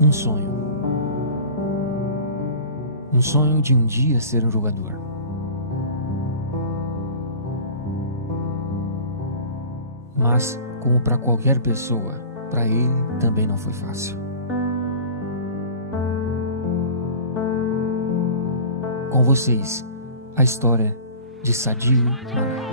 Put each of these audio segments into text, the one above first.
um sonho. Um sonho de um dia ser um jogador. Mas, como para qualquer pessoa, para ele também não foi fácil. Com vocês, a história de Sadio Mané.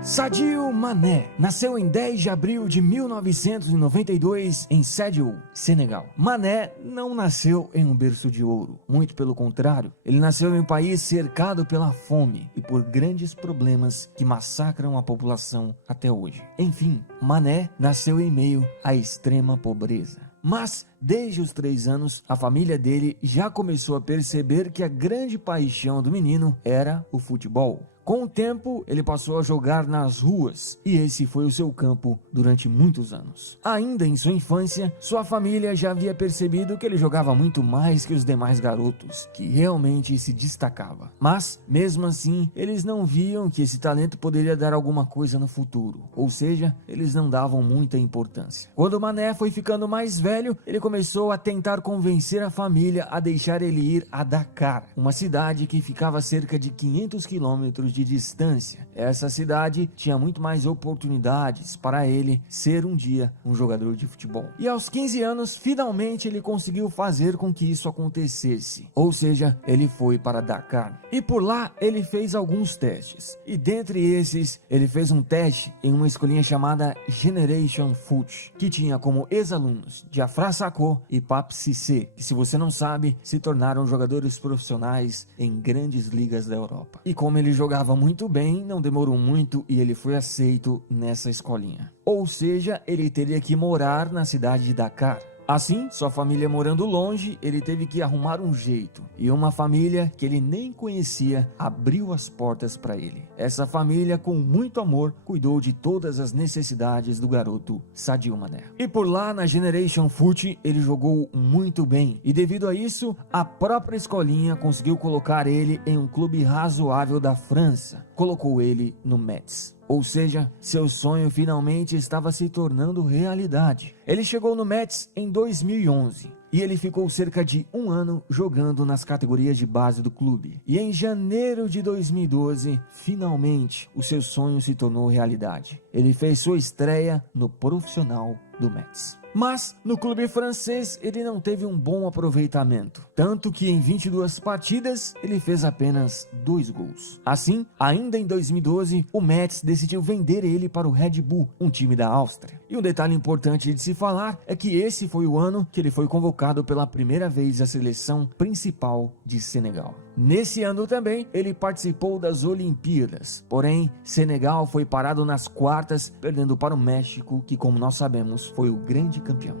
Sadio Mané nasceu em 10 de abril de 1992 em Sédhiou, Senegal. Mané não nasceu em um berço de ouro, muito pelo contrário, ele nasceu em um país cercado pela fome e por grandes problemas que massacram a população até hoje. Enfim, Mané nasceu em meio à extrema pobreza. Mas, desde os 3 anos, a família dele já começou a perceber que a grande paixão do menino era o futebol. Com o tempo, ele passou a jogar nas ruas, e esse foi o seu campo durante muitos anos. Ainda em sua infância, sua família já havia percebido que ele jogava muito mais que os demais garotos, que realmente se destacava. Mas, mesmo assim, eles não viam que esse talento poderia dar alguma coisa no futuro, ou seja, eles não davam muita importância. Quando o Mané foi ficando mais velho, ele começou a tentar convencer a família a deixar ele ir a Dakar, uma cidade que ficava a cerca de 500 quilômetros de distância. Essa cidade tinha muito mais oportunidades para ele ser um dia um jogador de futebol. E aos 15 anos, finalmente ele conseguiu fazer com que isso acontecesse. Ou seja, ele foi para Dakar. E por lá ele fez alguns testes. E dentre esses, ele fez um teste em uma escolinha chamada Generation Foot, que tinha como ex-alunos Diafra Sakho e Pape Cissé, que, se você não sabe, se tornaram jogadores profissionais em grandes ligas da Europa. E como ele jogava muito bem, não demorou muito e ele foi aceito nessa escolinha. Ou seja, ele teria que morar na cidade de Dakar. Assim, sua família morando longe, ele teve que arrumar um jeito. E uma família que ele nem conhecia abriu as portas para ele. Essa família, com muito amor, cuidou de todas as necessidades do garoto Sadio Mané. E por lá, na Generation Foot, ele jogou muito bem. E devido a isso, a própria escolinha conseguiu colocar ele em um clube razoável da França. Colocou ele no Metz. Ou seja, seu sonho finalmente estava se tornando realidade. Ele chegou no Metz em 2011 e ele ficou cerca de 1 ano jogando nas categorias de base do clube. E em janeiro de 2012, finalmente, o seu sonho se tornou realidade. Ele fez sua estreia no profissional do Metz. Mas no clube francês ele não teve um bom aproveitamento, tanto que em 22 partidas ele fez apenas 2 gols. Assim, ainda em 2012, o Metz decidiu vender ele para o Red Bull, um time da Áustria. E um detalhe importante de se falar é que esse foi o ano que ele foi convocado pela primeira vez à seleção principal de Senegal. Nesse ano também, ele participou das Olimpíadas, porém, Senegal foi parado nas quartas, perdendo para o México, que, como nós sabemos, foi o grande campeão.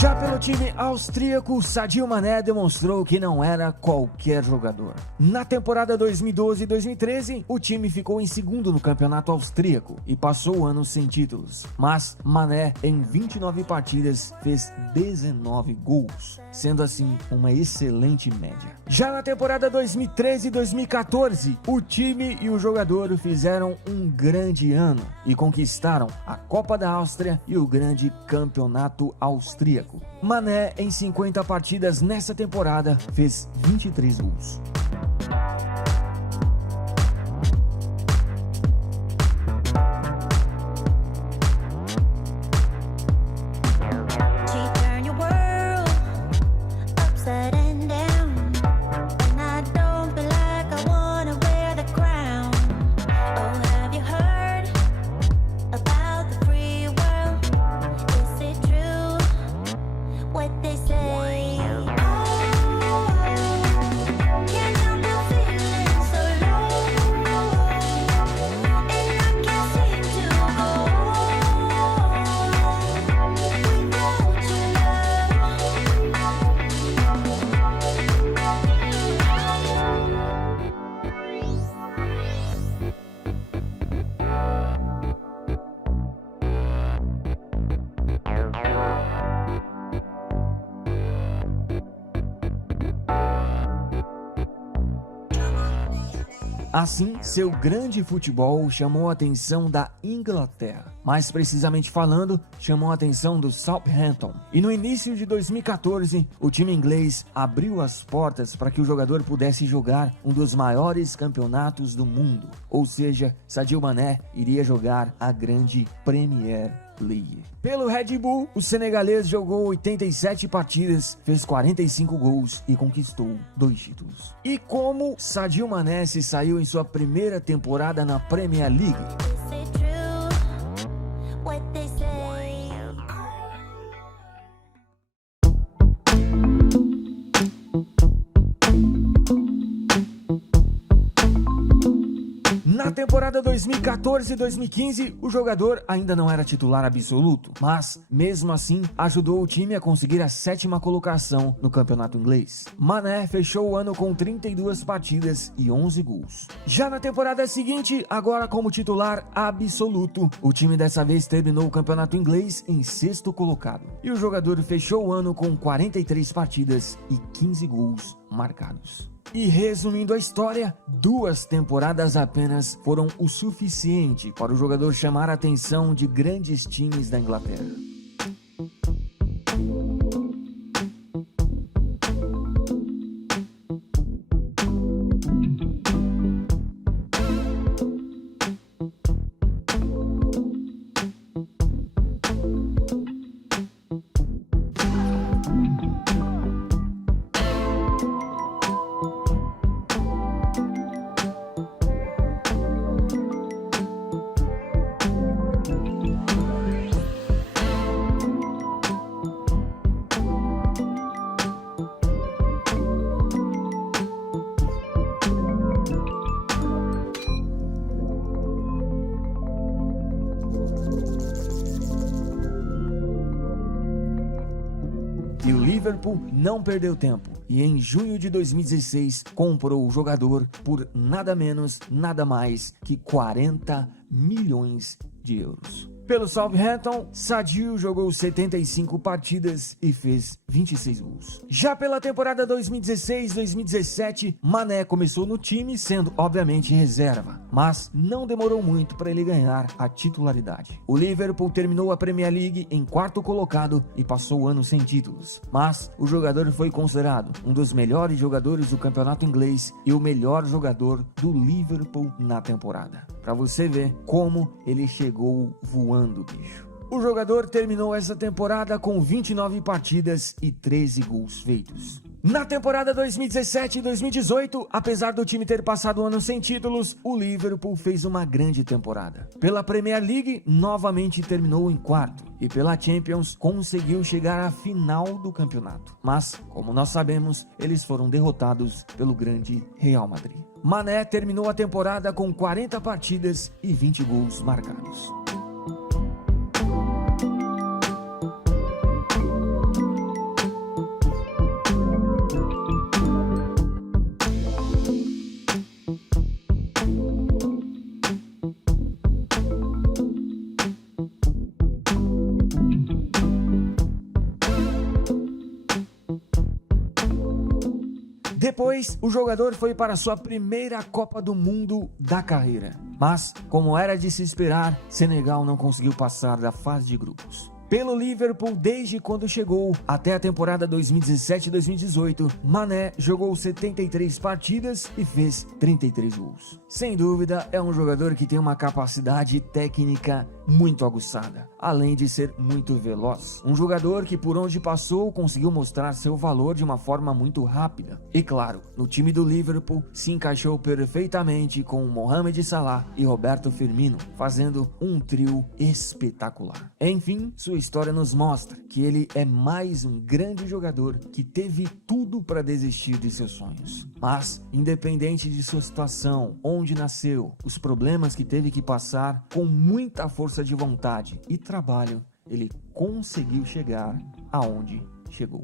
Já pelo time austríaco, Sadio Mané demonstrou que não era qualquer jogador. Na temporada 2012 e 2013, o time ficou em segundo no campeonato austríaco e passou o ano sem títulos. Mas Mané, em 29 partidas, fez 19 gols, sendo assim uma excelente média. Já na temporada 2013 e 2014, o time e o jogador fizeram um grande ano e conquistaram a Copa da Áustria e o grande campeonato austríaco. Mané, em 50 partidas nessa temporada, fez 23 gols. What they say. Oh, can't help but feel Assim, seu grande futebol chamou a atenção da Inglaterra. Mais precisamente falando, chamou a atenção do Southampton. E no início de 2014, o time inglês abriu as portas para que o jogador pudesse jogar um dos maiores campeonatos do mundo. Ou seja, Sadio Mané iria jogar a grande Premier League. Pelo Red Bull, o senegalês jogou 87 partidas, fez 45 gols e conquistou 2 títulos. E como Sadio Mané se saiu em sua primeira temporada na Premier League? Na temporada 2014-2015, o jogador ainda não era titular absoluto, mas, mesmo assim, ajudou o time a conseguir a 7ª colocação no campeonato inglês. Mané fechou o ano com 32 partidas e 11 gols. Já na temporada seguinte, agora como titular absoluto, o time dessa vez terminou o campeonato inglês em 6º colocado. E o jogador fechou o ano com 43 partidas e 15 gols marcados. E resumindo a história, 2 temporadas apenas foram o suficiente para o jogador chamar a atenção de grandes times da Inglaterra. E o Liverpool não perdeu tempo e em junho de 2016 comprou o jogador por nada menos, nada mais que 40 milhões de euros. Pelo Southampton, Sadio jogou 75 partidas e fez 26 gols. Já pela temporada 2016-2017, Mané começou no time sendo obviamente reserva, mas não demorou muito para ele ganhar a titularidade. O Liverpool terminou a Premier League em 4º colocado e passou o ano sem títulos, mas o jogador foi considerado um dos melhores jogadores do campeonato inglês e o melhor jogador do Liverpool na temporada. Para você ver como ele chegou voando, bicho. O jogador terminou essa temporada com 29 partidas e 13 gols feitos. Na temporada 2017-2018, apesar do time ter passado o ano sem títulos, o Liverpool fez uma grande temporada. Pela Premier League, novamente terminou em 4º e pela Champions conseguiu chegar à final do campeonato. Mas, como nós sabemos, eles foram derrotados pelo grande Real Madrid. Mané terminou a temporada com 40 partidas e 20 gols marcados. Depois, o jogador foi para sua primeira Copa do Mundo da carreira. Mas, como era de se esperar, Senegal não conseguiu passar da fase de grupos. Pelo Liverpool, desde quando chegou até a temporada 2017-2018, Mané jogou 73 partidas e fez 33 gols. Sem dúvida, é um jogador que tem uma capacidade técnica muito aguçada, além de ser muito veloz. Um jogador que por onde passou conseguiu mostrar seu valor de uma forma muito rápida. E claro, no time do Liverpool se encaixou perfeitamente com Mohamed Salah e Roberto Firmino, fazendo um trio espetacular. Enfim, sua história nos mostra que ele é mais um grande jogador que teve tudo para desistir de seus sonhos. Mas, independente de sua situação, onde nasceu, os problemas que teve que passar, com muita força de vontade e trabalho, ele conseguiu chegar aonde chegou.